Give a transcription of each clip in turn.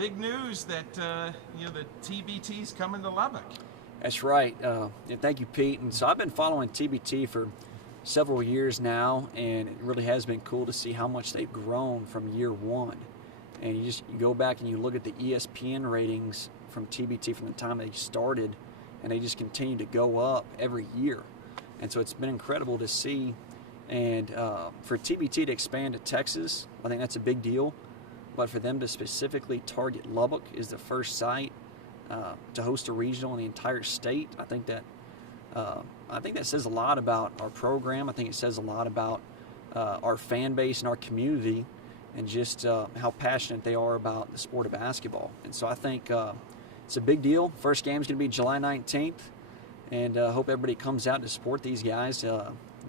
big news that the TBT's coming to Lubbock. That's right. And thank you, Pete. And so I've been following TBT for several years now, and it really has been cool to see how much they've grown from year one. And you go back and you look at the ESPN ratings from TBT from the time they started, and they just continue to go up every year. And so it's been incredible to see. And for TBT to expand to Texas, I think that's a big deal. But for them to specifically target Lubbock is the first site to host a regional in the entire state, I think that says a lot about our program. I think it says a lot about our fan base and our community, and just how passionate they are about the sport of basketball. And so I think it's a big deal. First game is going to be July 19th, and hope everybody comes out to support these guys.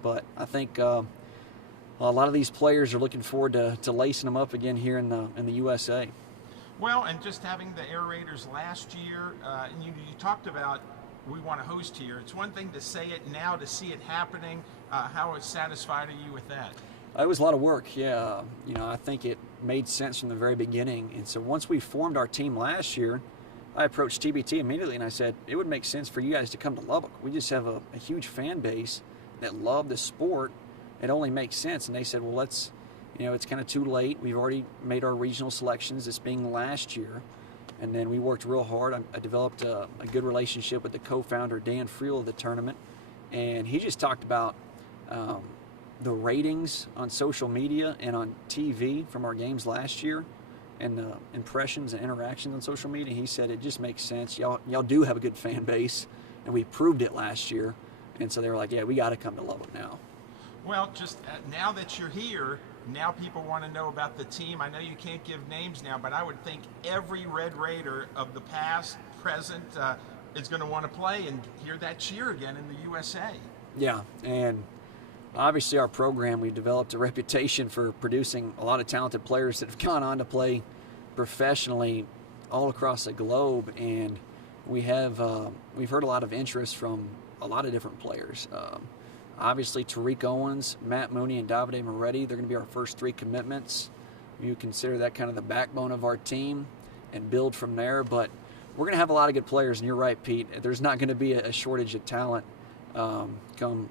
But I think a lot of these players are looking forward to lacing them up again here in the USA. Well, and just having the Air Raiders last year, and you talked about we want to host here. It's one thing to say it now, to see it happening. How satisfied are you with that? It was a lot of work, yeah. I think it made sense from the very beginning. And so once we formed our team last year, I approached TBT immediately and I said, it would make sense for you guys to come to Lubbock. We just have a huge fan base that love the sport. It only makes sense. And they said, well, it's kind of too late. We've already made our regional selections, this being last year. And then we worked real hard. I developed a good relationship with the co-founder, Dan Friel, of the tournament. And he just talked about the ratings on social media and on TV from our games last year, and the impressions and interactions on social media. He said it just makes sense. Y'all do have a good fan base, and we proved it last year. And so they were like, yeah, we got to come to Lubbock now. Well, just now that you're here, now people want to know about the team. I know you can't give names now, but I would think every Red Raider of the past, present, is going to want to play and hear that cheer again in the USA. Yeah, and obviously our program, we've developed a reputation for producing a lot of talented players that have gone on to play professionally all across the globe, and we've heard a lot of interest from a lot of different players. Obviously, Tariq Owens, Matt Mooney, and Davide Moretti, they're going to be our first three commitments. You consider that kind of the backbone of our team and build from there. But we're going to have a lot of good players, and you're right, Pete. There's not going to be a shortage of talent come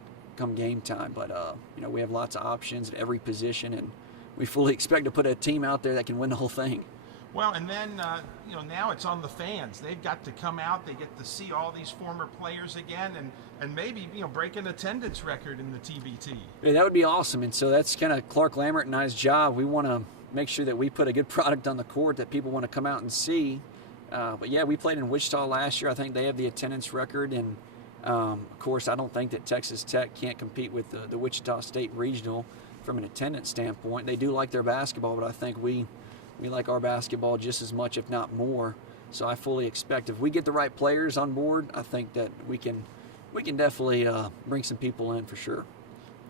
game time. But, we have lots of options at every position, and we fully expect to put a team out there that can win the whole thing. Well, and then, now it's on the fans. They've got to come out. They get to see all these former players again and maybe, break an attendance record in the TBT. Yeah, that would be awesome. And so that's kind of Clark Lambert and I's job. We want to make sure that we put a good product on the court that people want to come out and see. But, yeah, we played in Wichita last year. I think they have the attendance record. And, of course, I don't think that Texas Tech can't compete with the Wichita State Regional from an attendance standpoint. They do like their basketball, but I think we like our basketball just as much, if not more. So I fully expect if we get the right players on board, I think that we can definitely bring some people in for sure.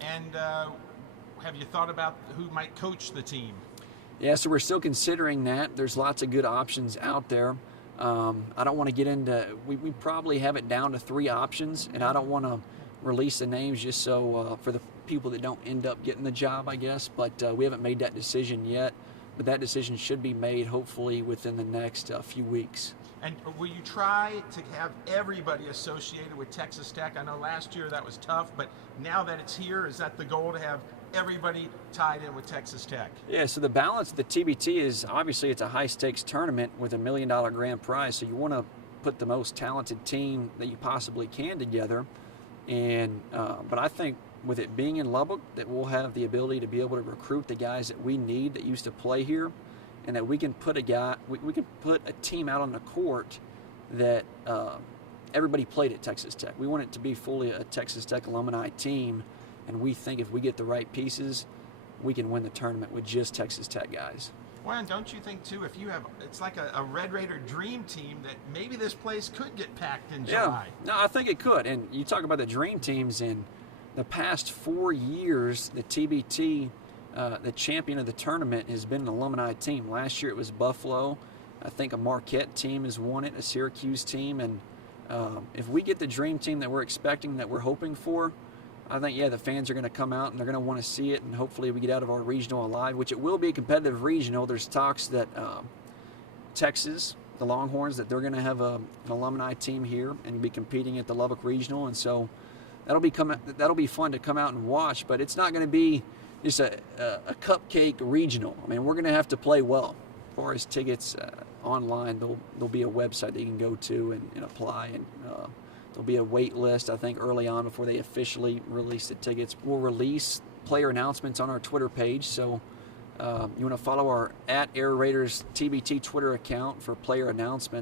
And have you thought about who might coach the team? Yeah, so we're still considering that. There's lots of good options out there. I don't want to get into we probably have it down to 3 options, and I don't want to release the names just so for the people that don't end up getting the job, I guess. But we haven't made that decision yet. But that decision should be made hopefully within the next few weeks. And will you try to have everybody associated with Texas Tech? I know last year that was tough, but now that it's here, is that the goal, to have everybody tied in with Texas Tech? Yeah, so the balance of the TBT is obviously it's a high-stakes tournament with $1 million grand prize, so you want to put the most talented team that you possibly can together. And but I think with it being in Lubbock, that we'll have the ability to be able to recruit the guys that we need that used to play here, and that we can put we can put a team out on the court that everybody played at Texas Tech. We want it to be fully a Texas Tech alumni team, and we think if we get the right pieces, we can win the tournament with just Texas Tech guys. Well, and don't you think, too, if you have, it's like a Red Raider dream team, that maybe this place could get packed in July? No, I think it could. And you talk about the dream teams, in the past 4 years, the TBT, the champion of the tournament, has been an alumni team. Last year it was Buffalo. I think a Marquette team has won it, a Syracuse team. And if we get the dream team that we're expecting, that we're hoping for, I think, the fans are going to come out and they're going to want to see it, and hopefully we get out of our regional alive, which it will be a competitive regional. There's talks that Texas, the Longhorns, that they're going to have an alumni team here and be competing at the Lubbock Regional, and so that'll be fun to come out and watch. But it's not going to be just a cupcake regional. I mean, we're going to have to play well. As far as tickets online, there'll be a website that you can go to and apply, and there'll be a wait list, I think, early on before they officially release the tickets. We'll release player announcements on our Twitter page, so you want to follow our @Air Raiders TBT Twitter account for player announcements.